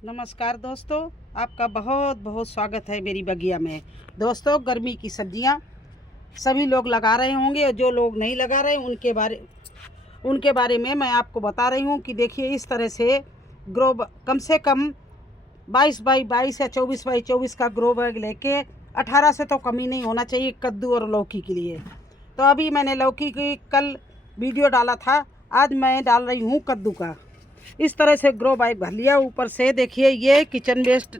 नमस्कार दोस्तों, आपका बहुत बहुत स्वागत है मेरी बगिया में। दोस्तों, गर्मी की सब्जियां सभी लोग लगा रहे होंगे और जो लोग नहीं लगा रहे उनके बारे में मैं आपको बता रही हूं कि देखिए, इस तरह से ग्रो कम से कम 22 बाई 22 या 24 बाई 24 का ग्रो बैग लेके 18 से तो कम ही नहीं होना चाहिए कद्दू और लौकी के लिए। तो अभी मैंने लौकी की कल वीडियो डाला था, आज मैं डाल रही हूँ कद्दू का। इस तरह से ग्रो बैग भर लिया। ऊपर से देखिए, ये किचन वेस्ट,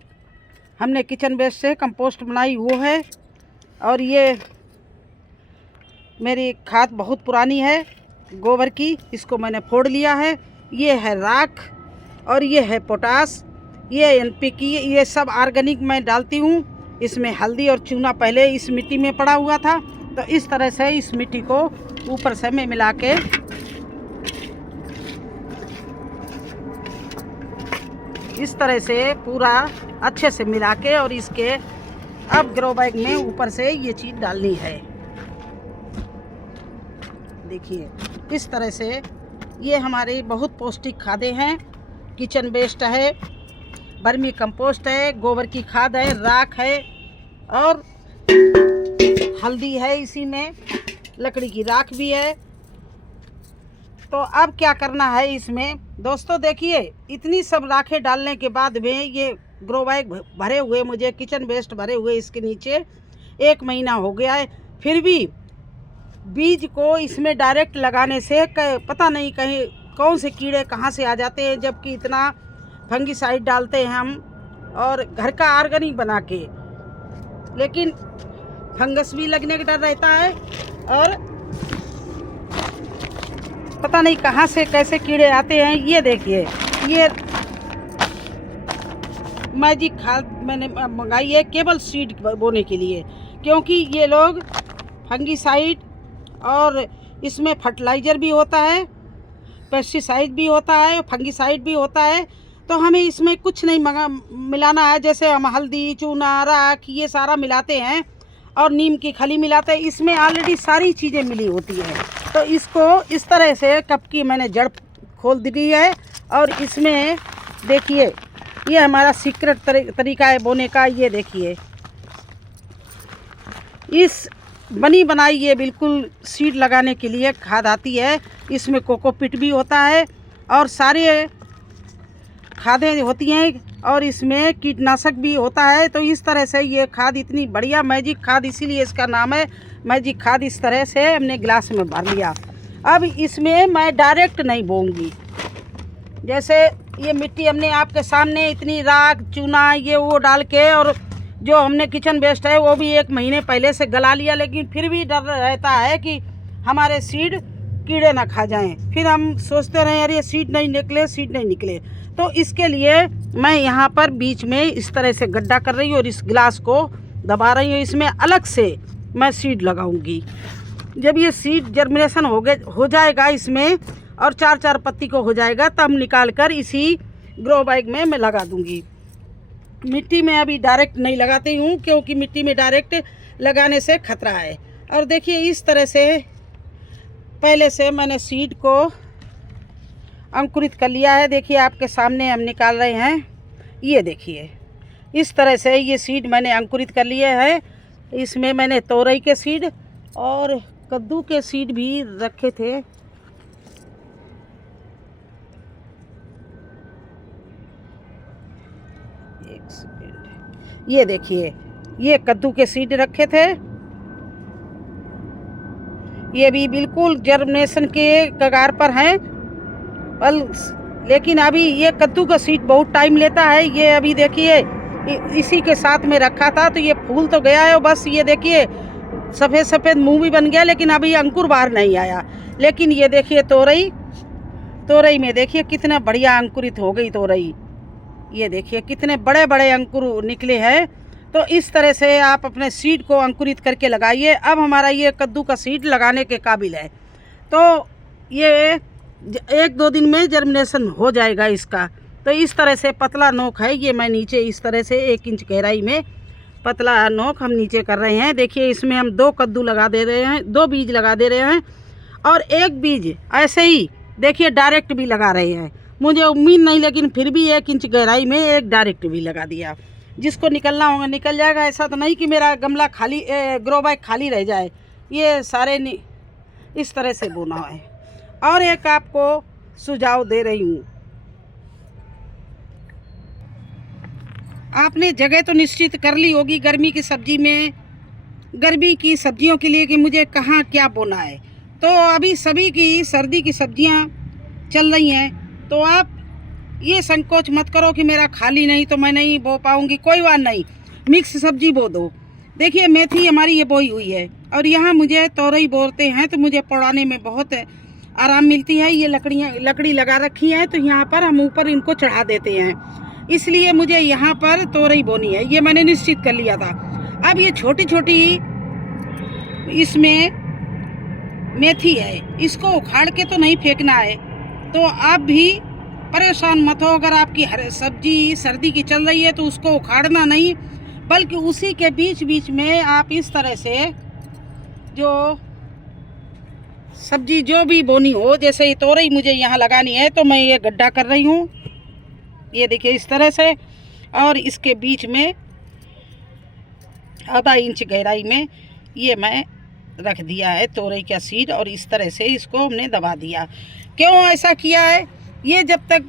हमने किचन वेस्ट से कंपोस्ट बनाई वो है। और ये मेरी खाद बहुत पुरानी है गोबर की, इसको मैंने फोड़ लिया है। ये है राख और ये है पोटास, ये NPK, ये सब ऑर्गेनिक मैं डालती हूँ। इसमें हल्दी और चूना पहले इस मिट्टी में पड़ा हुआ था, तो इस तरह से इस मिट्टी को ऊपर से मैं मिला के इस तरह से पूरा अच्छे से मिला के और इसके अब ग्रो बैग में ऊपर से ये चीज़ डालनी है। देखिए, इस तरह से ये हमारी बहुत पौष्टिक खादें हैं। किचन वेस्ट है, वर्मी कंपोस्ट है, गोबर की खाद है, राख है और हल्दी है, इसी में लकड़ी की राख भी है। तो अब क्या करना है इसमें दोस्तों, देखिए, इतनी सब राखें डालने के बाद में ये ग्रो बैग भरे हुए, मुझे किचन वेस्ट भरे हुए इसके नीचे 1 महीना हो गया है। फिर भी बीज को इसमें डायरेक्ट लगाने से पता नहीं कहीं कौन से कीड़े कहाँ से आ जाते हैं, जबकि इतना फंगीसाइड डालते हैं हम और घर का ऑर्गेनिक बना के, लेकिन फंगस भी लगने का डर रहता है और पता नहीं कहाँ से कैसे कीड़े आते हैं। ये देखिए, ये मैजिक खाद मैंने मंगाई है केवल सीड बोने के लिए, क्योंकि ये लोग फंगीसाइड और इसमें फर्टिलाइज़र भी होता है, पेस्टिसाइड भी होता है, फंगीसाइड भी होता है। तो हमें इसमें कुछ नहीं मिलाना है। जैसे हम हल्दी, चूना, राख ये सारा मिलाते हैं और नीम की खली मिलाते हैं, इसमें ऑलरेडी सारी चीज़ें मिली होती है। तो इसको इस तरह से कप की मैंने जड़ खोल दी है और इसमें देखिए, ये हमारा सीक्रेट तरीका है बोने का। ये देखिए, इस बनी बनाई ये बिल्कुल सीड लगाने के लिए खाद आती है। इसमें कोकोपीट भी होता है और सारे खादें होती हैं और इसमें कीटनाशक भी होता है। तो इस तरह से ये खाद इतनी बढ़िया मैजिक खाद, इसीलिए इसका नाम है मैजिक खाद। इस तरह से हमने गिलास में भर लिया। अब इसमें मैं डायरेक्ट नहीं बोऊंगी। जैसे ये मिट्टी हमने आपके सामने इतनी राख, चूना, ये वो डाल के, और जो हमने किचन वेस्ट है वो भी 1 महीने पहले से गला लिया, लेकिन फिर भी डर रहता है कि हमारे सीड कीड़े ना खा जाएं। फिर हम सोचते रहे यार ये सीड नहीं निकले। तो इसके लिए मैं यहाँ पर बीच में इस तरह से गड्ढा कर रही हूँ और इस गिलास को दबा रही हूँ। इसमें अलग से मैं सीड लगाऊंगी। जब ये सीड जर्मिनेशन हो जाएगा इसमें और 4-4 पत्ती को हो जाएगा, तब हम निकाल कर इसी ग्रो बैग में मैं लगा दूंगी। मिट्टी में अभी डायरेक्ट नहीं लगाती हूँ, क्योंकि मिट्टी में डायरेक्ट लगाने से खतरा है। और देखिए, इस तरह से पहले से मैंने सीड को अंकुरित कर लिया है। देखिए, आपके सामने हम निकाल रहे हैं। ये देखिए, इस तरह से ये सीड मैंने अंकुरित कर लिए हैं। इसमें मैंने तोरई के सीड और कद्दू के सीड भी रखे थे। एक सेकेंड, ये देखिए, ये कद्दू के सीड रखे थे। ये भी बिल्कुल जर्मिनेशन के कगार पर हैं, लेकिन अभी ये कद्दू का सीड बहुत टाइम लेता है। ये अभी देखिए, इसी के साथ में रखा था, तो ये फूल तो गया है बस। ये देखिए, सफ़ेद सफ़ेद मुंह भी बन गया, लेकिन अभी अंकुर बाहर नहीं आया। लेकिन ये देखिए, तोरई में देखिए कितना बढ़िया अंकुरित हो गई तोरई। ये देखिए कितने बड़े बड़े अंकुर निकले हैं। तो इस तरह से आप अपने सीड को अंकुरित करके लगाइए। अब हमारा ये कद्दू का सीड लगाने के काबिल है। तो ये 1-2 दिन में जर्मिनेशन हो जाएगा इसका। तो इस तरह से पतला नोक है। ये मैं नीचे इस तरह से 1 इंच गहराई में पतला नोक हम नीचे कर रहे हैं। देखिए, इसमें हम 2 कद्दू लगा दे रहे हैं, 2 बीज लगा दे रहे हैं और 1 बीज ऐसे ही देखिए डायरेक्ट भी लगा रहे हैं। मुझे उम्मीद नहीं, लेकिन फिर भी 1 इंच गहराई में एक डायरेक्ट भी लगा दिया। जिसको निकलना होगा निकल जाएगा। ऐसा तो नहीं कि मेरा गमला खाली, ग्रो बैग खाली रह जाए। ये सारे इस तरह से बोना है। और एक आपको सुझाव दे रही हूँ, आपने जगह तो निश्चित कर ली होगी गर्मी की सब्जी में, गर्मी की सब्जियों के लिए कि मुझे कहाँ क्या बोना है। तो अभी सभी की सर्दी की सब्जियाँ चल रही हैं, तो आप ये संकोच मत करो कि मेरा खाली नहीं तो मैं नहीं बो पाऊँगी। कोई बात नहीं, मिक्स सब्जी बो दो। देखिए मेथी हमारी ये बोई हुई है, और यहाँ मुझे तोरई बोते हैं तो मुझे पौड़ाने में बहुत आराम मिलती है। ये लकड़ी लगा रखी है, तो यहाँ पर हम ऊपर इनको चढ़ा देते हैं, इसलिए मुझे यहाँ पर तोरई बोनी है। ये मैंने निश्चित कर लिया था। अब ये छोटी छोटी इसमें मेथी है, इसको उखाड़ के तो नहीं फेंकना है। तो आप भी परेशान मत हो, अगर आपकी हर सब्जी सर्दी की चल रही है तो उसको उखाड़ना नहीं, बल्कि उसी के बीच बीच में आप इस तरह से जो सब्जी जो भी बोनी हो, जैसे ये तोरई मुझे यहाँ लगानी है तो मैं ये गड्ढा कर रही हूँ, ये देखिए इस तरह से, और इसके बीच में आधा इंच गहराई में ये मैं रख दिया है तोरई का सीड, और इस तरह से इसको हमने दबा दिया। क्यों ऐसा किया है? ये जब तक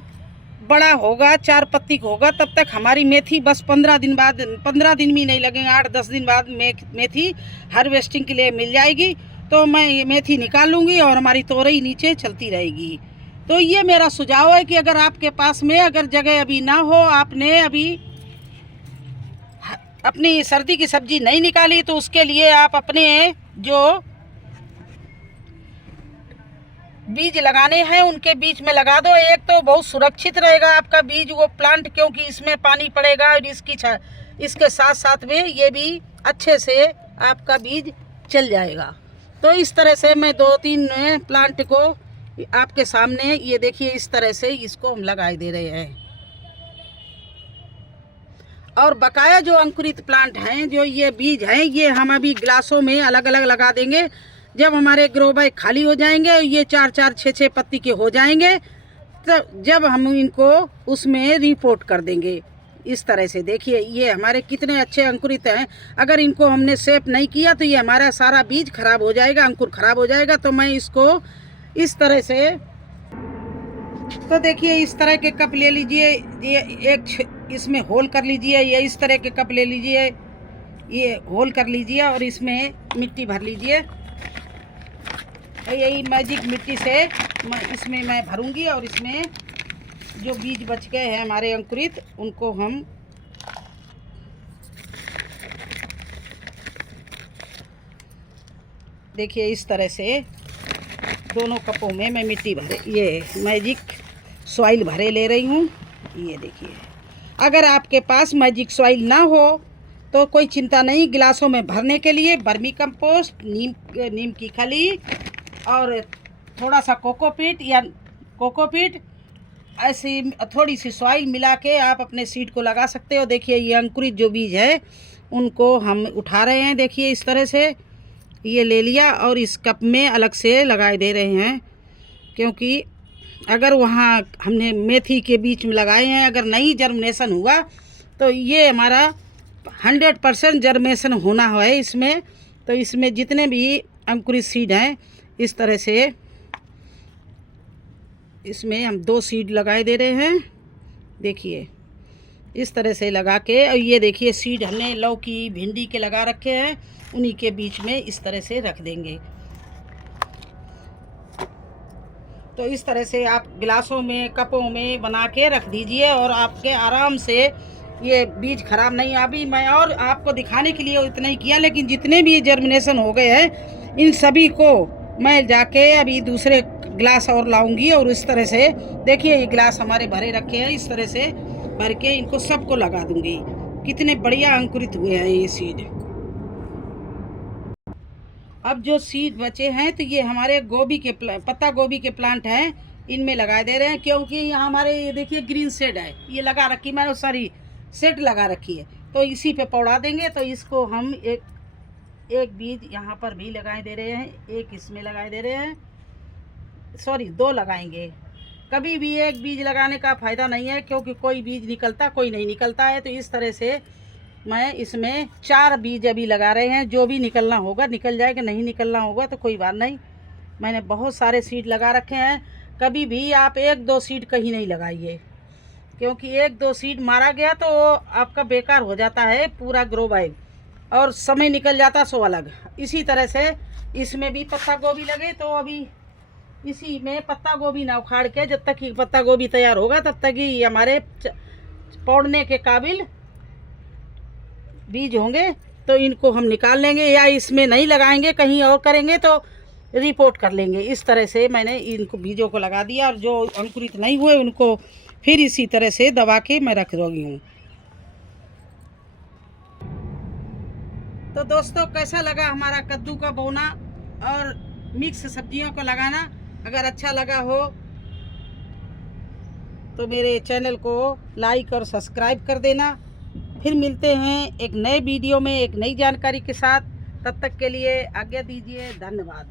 बड़ा होगा, 4 पत्ती का होगा, तब तक हमारी मेथी बस 15 दिन बाद, 15 दिन भी नहीं लगेंगे, 8-10 दिन बाद मेथी हार्वेस्टिंग के लिए मिल जाएगी। तो मैं ये मेथी निकाल लूँगी और हमारी तोरई नीचे चलती रहेगी। तो ये मेरा सुझाव है कि अगर आपके पास में अगर जगह अभी ना हो, आपने अभी अपनी सर्दी की सब्जी नहीं निकाली, तो उसके लिए आप अपने जो बीज लगाने हैं उनके बीच में लगा दो। एक तो बहुत सुरक्षित रहेगा आपका बीज, वो प्लांट, क्योंकि इसमें पानी पड़ेगा, और इसके साथ साथ में ये भी अच्छे से आपका बीज चल जाएगा। तो इस तरह से मैं 2-3 प्लांट को आपके सामने, ये देखिए इस तरह से इसको हम लगाए दे रहे हैं। और बकाया जो अंकुरित प्लांट हैं, जो ये बीज हैं, ये हम अभी ग्लासों में अलग अलग लगा देंगे। जब हमारे ग्रो बैग खाली हो जाएंगे, ये 4-4, 6-6 पत्ती के हो जाएंगे, तो जब हम इनको उसमें रिपोर्ट कर देंगे। इस तरह से देखिए ये हमारे कितने अच्छे अंकुरित हैं। अगर इनको हमने सेप नहीं किया तो ये हमारा सारा बीज खराब हो जाएगा, अंकुर खराब हो जाएगा। तो मैं इसको इस तरह से, तो देखिए इस तरह के कप ले लीजिए, ये एक इसमें होल कर लीजिए, ये इस तरह के कप ले लीजिए, ये होल कर लीजिए और इसमें मिट्टी भर लीजिए। यही मैजिक मिट्टी से इसमें मैं भरूंगी, और इसमें जो बीज बच गए हैं हमारे अंकुरित, उनको हम देखिए इस तरह से दोनों कपों में मैं मिट्टी भरे, ये मैजिक सॉइल भरे ले रही हूँ। ये देखिए, अगर आपके पास मैजिक सॉइल ना हो तो कोई चिंता नहीं, गिलासों में भरने के लिए वर्मी कंपोस्ट, नीम की खली और थोड़ा सा कोकोपीट ऐसी थोड़ी सी सॉइल मिला के आप अपने सीड को लगा सकते हो। देखिए ये अंकुरित जो बीज है उनको हम उठा रहे हैं, देखिए इस तरह से ये ले लिया और इस कप में अलग से लगाए दे रहे हैं, क्योंकि अगर वहाँ हमने मेथी के बीच में लगाए हैं, अगर नहीं जर्मिनेशन हुआ तो ये हमारा 100% जर्मिनेशन होना है इसमें। तो इसमें जितने भी अंकुरित सीड हैं, इस तरह से इसमें हम 2 सीड लगाए दे रहे हैं। देखिए इस तरह से लगा के, और ये देखिए सीड हमने लौकी, भिंडी के लगा रखे हैं, उन्हीं के बीच में इस तरह से रख देंगे। तो इस तरह से आप गिलासों में, कपों में बना के रख दीजिए और आपके आराम से ये बीज खराब नहीं। अभी मैं और आपको दिखाने के लिए इतना ही किया, लेकिन जितने भी जर्मिनेशन हो गए हैं इन सभी को मैं जाके अभी दूसरे गिलास और लाऊंगी। और इस तरह से देखिए ये गिलास हमारे भरे रखे हैं, इस तरह से भर के इनको सबको लगा दूंगी। कितने बढ़िया अंकुरित हुए हैं ये सीड। अब जो सीड बचे हैं तो ये हमारे गोभी के पत्ता गोभी के प्लांट हैं, इनमें लगाए दे रहे हैं, क्योंकि यहाँ हमारे ये देखिए ग्रीन शेड है, ये लगा रखी मैंने, सारी शेड लगा रखी है, तो इसी पे पौड़ा देंगे। तो इसको हम एक बीज यहाँ पर भी लगाए दे रहे हैं, एक इसमें लगाए दे रहे हैं, सॉरी 2 लगाएंगे, कभी भी एक बीज लगाने का फ़ायदा नहीं है, क्योंकि कोई बीज निकलता कोई नहीं निकलता है। तो इस तरह से मैं इसमें 4 बीज अभी लगा रहे हैं। जो भी निकलना होगा निकल जाएगा, नहीं निकलना होगा तो कोई बात नहीं। मैंने बहुत सारे सीड लगा रखे हैं। कभी भी आप 1-2 सीड कहीं नहीं लगाइए, क्योंकि 1-2 सीड मारा गया तो आपका बेकार हो जाता है पूरा ग्रो बैग, और समय निकल जाता सो अलग। इसी तरह से इसमें भी पत्ता गोभी लगे, तो अभी इसी में पत्ता गोभी ना उखाड़ के, जब तक कि पत्ता गोभी तैयार होगा तब तक ही हमारे पौड़ने के काबिल बीज होंगे। तो इनको हम निकाल लेंगे, या इसमें नहीं लगाएंगे कहीं और करेंगे तो रिपोर्ट कर लेंगे। इस तरह से मैंने इनको बीजों को लगा दिया, और जो अंकुरित नहीं हुए उनको फिर इसी तरह से दबा के मैं रख रही हूँ। तो दोस्तों, कैसा लगा हमारा कद्दू का बोना और मिक्स सब्जियों को लगाना? अगर अच्छा लगा हो तो मेरे चैनल को लाइक और सब्सक्राइब कर देना। फिर मिलते हैं एक नए वीडियो में एक नई जानकारी के साथ। तब तक के लिए आज्ञा दीजिए। धन्यवाद।